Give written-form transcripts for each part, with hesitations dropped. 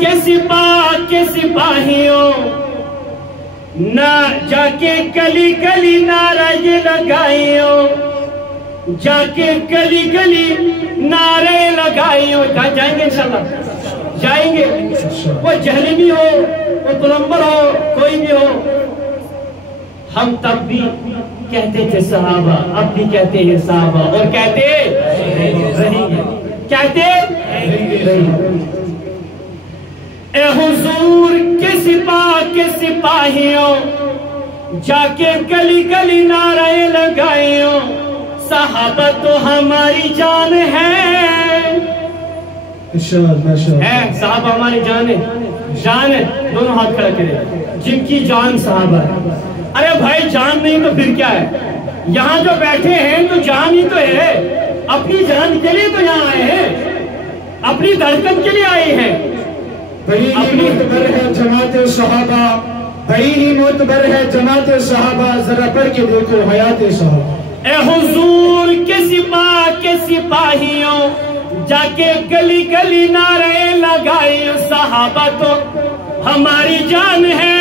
کے سپاہیوں نہ جا کے گلی گلی نعرہ یہ لگائیوں، جا کے گلی گلی نعرے لگائیوں۔ جائیں گے انشاءاللہ، جائیں گے۔ وہ جہلمی ہو، وہ پلمبر ہو، کوئی بھی ہو، ہم تب بھی کہتے تھے صحابہ، اب بھی کہتے ہیں صحابہ، اور کہتے رہیں گے، کہتے رہیں گے۔ اے حضور کے سپاہیوں جا کے گلی گلی نعرے لگائیوں، صحابہ تو ہماری جان ہے، صحابہ ہماری جان ہے، جان ہے، دونوں ہاتھ کھڑا کرے، جن کی جان صحابہ ہے۔ ارے بھائی جان نہیں تو پھر کیا ہے؟ یہاں جو بیٹھے ہیں تو جان ہی تو ہے، اپنی جان کے لیے تو یہاں آئے ہیں، اپنی دھڑکن کے لیے آئے ہیں۔ بڑی ہی معتبر ہے جماعت صحابہ، بڑی ہی معتبر ہے جماعت صحابہ، ذرا پڑھ کے دیکھو حیات صحابہ۔ اے حضور کے سپاہیوں جا کے گلی گلی نعرے لگائیوں، صحابہ تو ہماری جان ہے،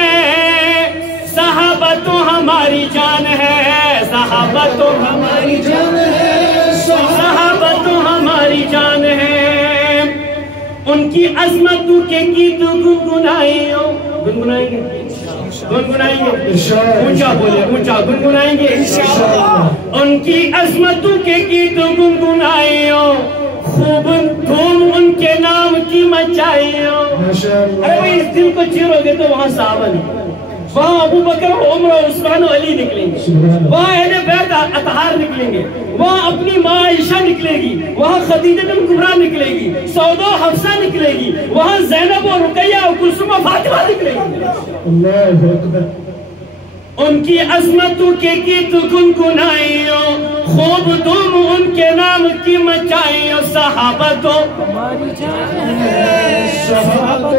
صحابہ تو ہماری جان ہے، صحابہ تو ہماری جان ہے، صحابہ تو ہماری جان ہے۔ ان کی عظمتوں کے گیت گنگنائیوں، گنگنائیں گے، گنگنائیں گے، اونچا بولے، اونچا گنگنائیں گے انشاءاللہ۔ ان کی عظمتوں کے گیت گنگنائیوں، خوب دھوم ان کے نام کی مچائیوں۔ ارے بھائی اس دل کو چیرو گے تو وہاں صحابہ نہیں، وہاں ابو بکر عمر عثمان و علی نکلیں گے، وہاں اہل بیت اطہار نکلیں گے، وہاں اپنی ماں عائشہ نکلے گی، وہاں خدیجہ کبریٰ نکلے گی، سودا و حفصہ نکلے گی، وہاں زینب و رقیہ و کلثوم و فاطمہ نکلے گی۔ اللہ اکبر۔ ان کی عظمتوں کے گیت گنگنائیوں، خوب دھوم ان کے نام کی مچائیوں، صحابہ تو ہماری جان ہے۔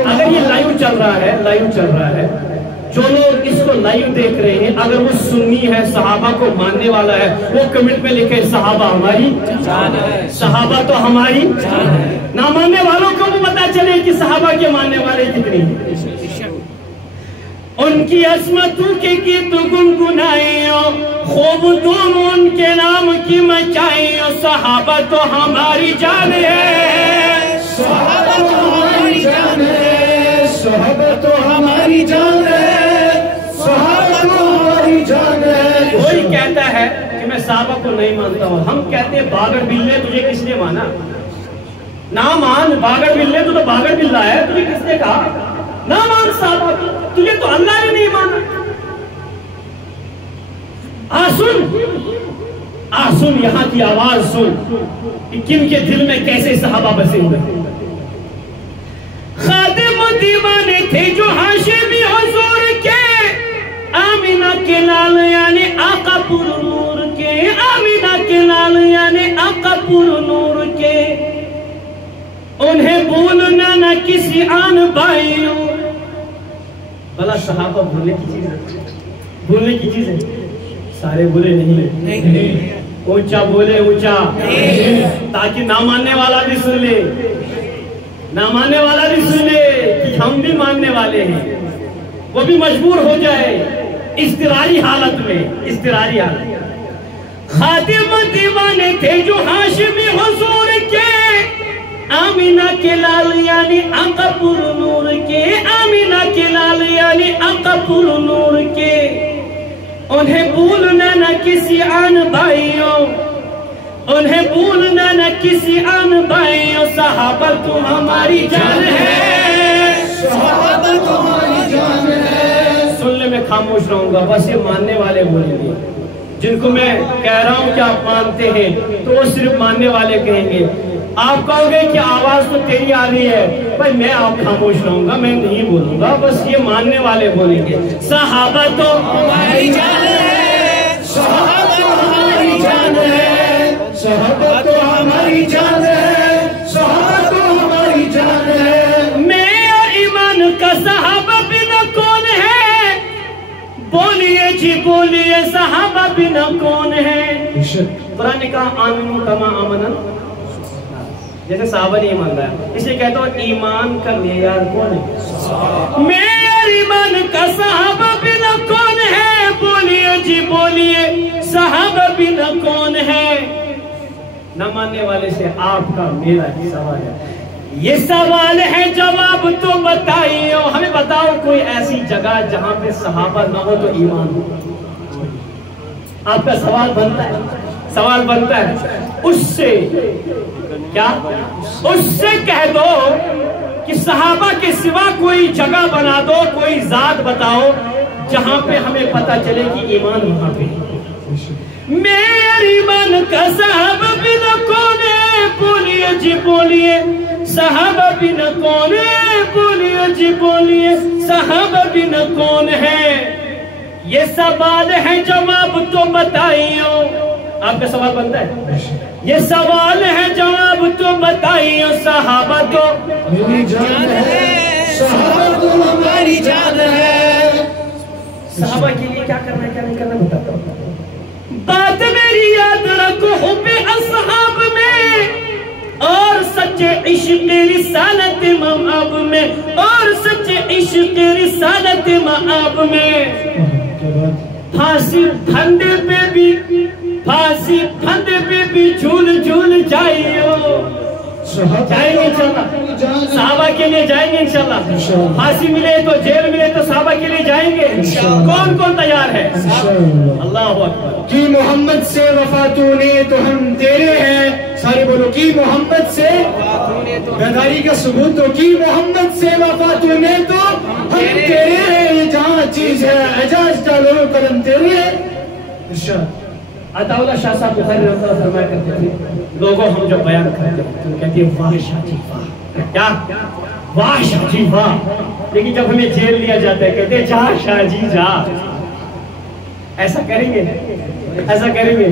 اگر یہ لائیو چل رہا ہے، لائیو چل رہا ہے، جو لوگ اس کو لائیو دیکھ رہے ہیں، اگر وہ سنی ہے، صحابہ کو ماننے والا ہے، وہ کمنٹ میں لکھے صحابہ ہماری جان ہے، صحابہ تو ہماری جان ہے۔ نہ ماننے والوں کو بھی پتا چلے کہ صحابہ کے ماننے والے کتنے ہیں۔ ان کی عظمتوں کے گیت گنگنائیوں، خوب دھوم ان کے نام کی مچائیوں، صحابہ تو ہماری جان ہے، صحابہ تو ہماری جان ہے، صحابہ تو ہماری جان ہے، صحابہ تو ہماری جان ہے۔ کوئی کہتا ہے کہ میں صحابہ کو نہیں مانتا ہوں، ہم کہتے ہیں باغڑ بلے تجھے کس نے مانا؟ نہ مان، باغڑ بلے تو باغڑ بلہ ہے، تجھے کس نے کہا نہ مان صحابہ کو؟ تجھے تو اللہ نے نہیں مانا۔ سن یہاں کی آواز سن کہ کن کے دل میں کیسے صحابہ بسے ہوئے۔ خادم و دیوانے تھے جو ہاشمی حضور کے، آمینہ کے لال یعنی آقا پر نور کے، آمینہ کے لال یعنی آقا پر نور کے، انہیں بھولنا نہ کسی آن بھائیوں۔ بھلا صحابہ بھولنے کی چیز ہے؟ بھولنے کی چیز ہے؟ سارے بولے نہیں، اونچا بولے، اونچا، تاکہ نہ ماننے والا بھی سن لے، نہ ماننے والا بھی سن لے کہ ہم بھی ماننے والے ہیں، وہ بھی مجبور ہو جائے اضطراری حالت میں، اضطراری حالت۔ خادم دیوانے تھے جو ہاشمی حضور کے، آمینہ کے لال یعنی آقا پر نور کے، آمینہ کے لال یعنی آقا پر نور کے، انہیں بھولنا نہ کسی آن بھائیوں، انہیں بھولنا نہ کسی آن بھائیوں، صحابہ تو ہماری جان ہے، صحابہ تو ہماری جان ہے۔ سننے میں خاموش رہوں گا، بس یہ ماننے والے بولیں گے، جن کو میں کہہ رہا ہوں کہ آپ مانتے ہیں تو وہ صرف ماننے والے کہیں گے۔ آپ کہو گے کہ آواز تو تیری آ رہی ہے، بھائی میں آپ خاموش رہوں گا، میں نہیں بولوں گا، بس یہ ماننے والے بولیں گے۔ صحابہ تو ہماری جان ہے، صحابہ تو ہماری جان ہے، صحابہ تو ہماری جان ہے، صحابہ تو ہماری جان ہے۔ میرا ایمان کا صحابہ بنا کون ہے؟ بولیے جی بولیے، صحابہ بنا کون ہے؟ قرآن نے کہا آمنو کما آمنا، جیسے صحابہ نے ایمان لایا. اس لیے کہتا ہوں ایمان کا معیار کون ہے؟ معیار ایمان کا صحابہ بنا کون ہے؟ بولیے جی بولیے صحابہ بنا کون ہے؟ نہ ماننے والے سے آپ کا میرا سوال ہے. یہ سوال ہے جواب تو بتائیے. ہمیں بتاؤ کوئی ایسی جگہ جہاں پہ صحابہ نہ ہو تو ایمان ہو. آپ کا سوال بنتا ہے, سوال بنتا ہے. اس سے کیا, اس سے کہہ دو کہ صحابہ کے سوا کوئی جگہ بنا دو, کوئی ذات بتاؤ جہاں پہ ہمیں پتہ چلے کہ ایمان وہاں پہ. میرے ایمان کا صحابہ بنا کون ہے؟ بولیے جی بولیے صحابہ بنا کون ہے؟ بولیے جی بولیے صحابہ بنا کون ہے؟ یہ سوال ہے جواب تو بتائیے. آپ کا سوال بنتا ہے, یہ سوال ہے جواب تو بتائیے. صحابہ تو میری جان ہے, صحابہ تو ہماری جان ہے. صحابہ کے لیے کیا کرنا ہے کیا نہیں کرنا بتاتا ہوں. بات میری یاد رکھو حب اصحاب میں اور سچے عشق رسالت مآب میں, اور سچے عشق رسالت مآب میں. پھانسی پھندے پہ بھی, پھانسی پھندے پہ بھی جھول جھول جائیو. جائیں گے انشاءاللہ, صحابہ کے لیے جائیں گے انشاءاللہ. پھانسی ملے تو جیل ملے تو صحابہ کے لیے جائیں گے. کون کون تیار ہے؟ اللہ اکبر. کی محمد سے وفا تو نے تو ہم تیرے ہیں. سارے بولو کی محمد سے بیداری کا ثبوت. تو کی محمد سے وفا تو نے تو ہم تیرے ہیں. یہ جہاں چیز ہے اعجاز ڈالو قدم تیرے ہیں. ارشاد عطا اللہ شاہ صاحب بخاری رحمۃ اللہ فرمایا کرتے تھے, لوگوں ہم جو بیان کرتے ہیں تو کہتے ہیں واہ شاہ جی واہ. کیا واہ شاہ جی واہ. لیکن جب ہمیں جیل لیا جاتا ہے کہتے ہیں جا شاہ جی جا. ایسا کریں گے, ایسا کریں گے,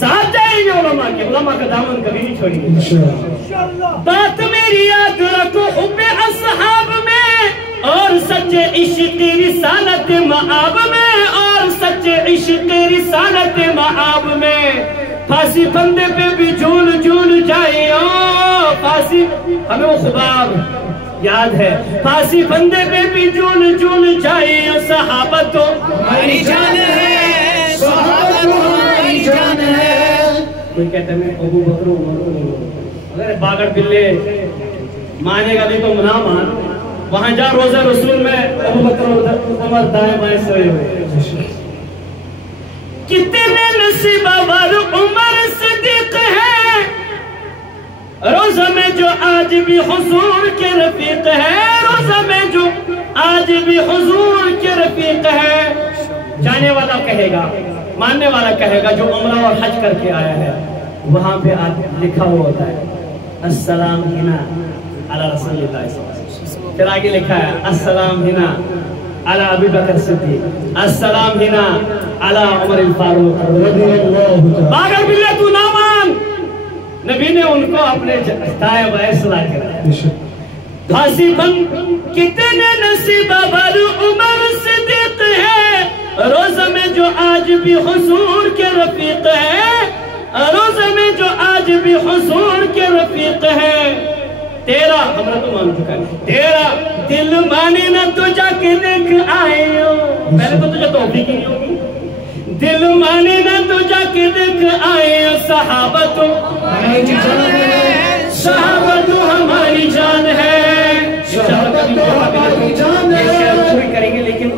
ساتھ جائیں گے علماء کے. علماء کا دامن کبھی نہیں چھوڑیں گے. بات میری یاد رکھو حب اصحاب میں اور سچے عشق رسالت مآب میں, اور سچے عشق رسالت مآب میں. پھانسی پھندے پہ بھی جھول جھول جائے. پھانسی ہمیں وہ خباب یاد ہے. پھانسی پھندے پہ بھی جھول جھول جائے. صحابہ تو ہماری جان ہے, صحابہ تو ہماری جان ہے. کوئی کہتا ہے میں ابو بکر عمر, اگر باغڑ بلے مانے گا نہیں تو نہ مان. وہاں جا روزہ رسول میں ابو بکر عمر دائیں بائیں سوئے ہوئے. کتنے نصیبہ وار عمر صدیق ہے روزہ میں جو آج بھی حضور کے رفیق ہے. روزہ میں جو آج بھی حضور کے رفیق ہے. جانے والا کہے گا, ماننے والا کہے گا جو عمرہ اور حج کر کے آیا ہے. وہاں پہ لکھا ہوا ہوتا ہے السلام ہنا علی رسول اللہ صلی اللہ علیہ وسلم. پھر آگے لکھا ہے السلام ہنا علی ابی بکر صدیق, السلام ہنا علی عمر الفاروق رضی اللہ. باگر بلے تو نہ مان. نبی نے ان کو اپنے دائیں بائیں سلا کے رکھا. پھانسی بند کتنے نصیبہ بر عمر صدیق ہے. روزہ میں جو آج بھی حضور کے رفیق ہے. روزہ میں جو آج بھی حضور کے رفیق ہے. تیرا ہمارا تو مان چکا ہے. تیرا دل مانے نہ تو جا کے دیکھ آئے ہو. پہلے تو تجھے توفیق ہی نہیں ہوگی. دل مانے نہ تو جا کے دیکھ آئے ہو. صحابہ تو ہماری جان ہے, صحابہ تو ہماری جان ہے. صحابہ تو ہماری جان ہے. کریں گے لیکن